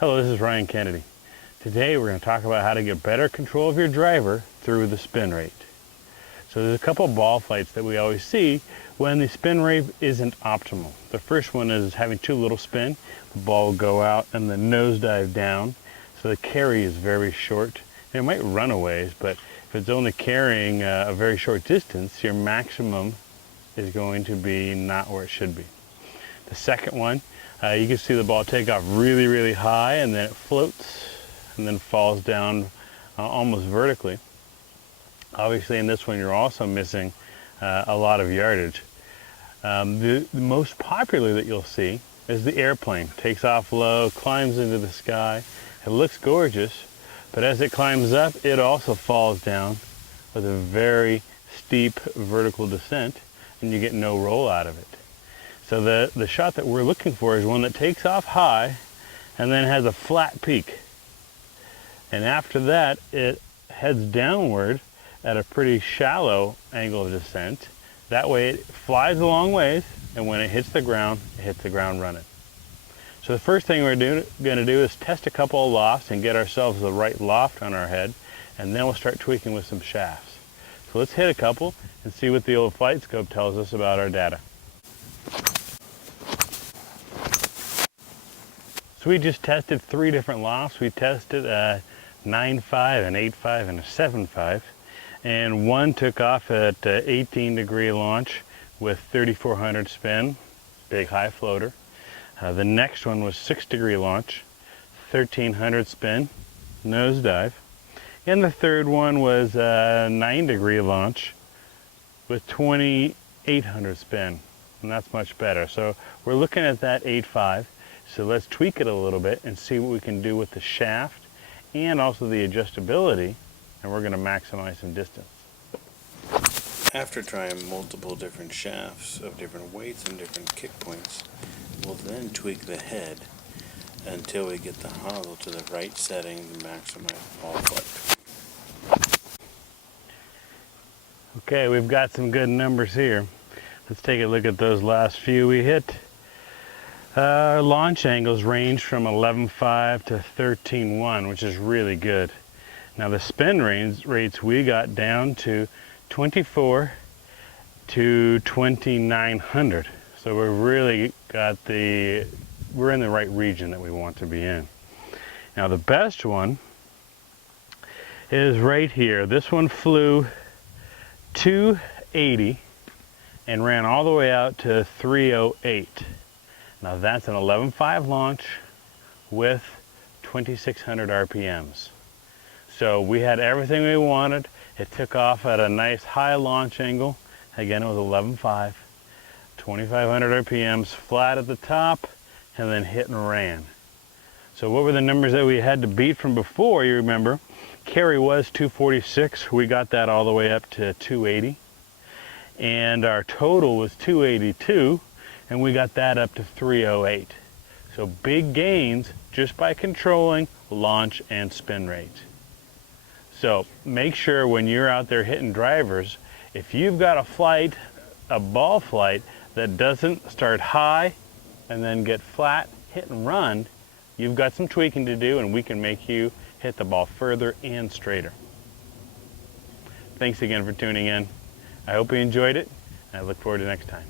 Hello, this is Ryan Kennedy. Today we're going to talk about how to get better control of your driver through the spin rate. So there's a couple ball flights that we always see when the spin rate isn't optimal. The first one is having too little spin. The ball will go out and the nosedive down, so the carry is very short. And it might run a ways, but if it's only carrying a very short distance, your maximum is going to be not where it should be. The second one, you can see the ball take off really, really high, and then it floats and then falls down almost vertically. Obviously in this one you're also missing a lot of yardage. The most popular that you'll see is the airplane. Takes off low, climbs into the sky. It looks gorgeous, but as it climbs up, it also falls down with a very steep vertical descent, and you get no roll out of it. So the shot that we're looking for is one that takes off high and then has a flat peak. And after that, it heads downward at a pretty shallow angle of descent. That way it flies a long ways, and when it hits the ground running. So the first thing we're going to do is test a couple of lofts and get ourselves the right loft on our head, and then we'll start tweaking with some shafts. So let's hit a couple and see what the old flight scope tells us about our data. So we just tested 3 different lofts. We tested a 9.5, an 8.5, and a 7.5. And one took off at 18-degree launch with 3,400 spin, big high floater. The next one was 6-degree launch, 1,300 spin, nosedive. And the third one was a 9-degree launch with 2,800 spin, and that's much better. So we're looking at that 8.5. So let's tweak it a little bit and see what we can do with the shaft and also the adjustability, and we're going to maximize some distance. After trying multiple different shafts of different weights and different kick points, we'll then tweak the head until we get the hosel to the right setting to maximize ball flight. Okay, we've got some good numbers here. Let's take a look at those last few we hit. Our launch angles range from 11.5 to 13.1, which is really good. Now the spin rates we got down to 24 to 2,900. So we're in the right region that we want to be in. Now the best one is right here. This one flew 280 and ran all the way out to 308. Now that's an 11.5 launch with 2,600 RPMs. So we had everything we wanted. It took off at a nice high launch angle. Again, it was 11.5, 2,500 RPMs, flat at the top, and then hit and ran. So what were the numbers that we had to beat from before? You remember, carry was 246. We got that all the way up to 280. And our total was 282. And we got that up to 308. So big gains just by controlling launch and spin rate. So make sure when you're out there hitting drivers, if you've got a ball flight that doesn't start high and then get flat, hit and run, you've got some tweaking to do, and we can make you hit the ball further and straighter. Thanks again for tuning in. I hope you enjoyed it, and I look forward to next time.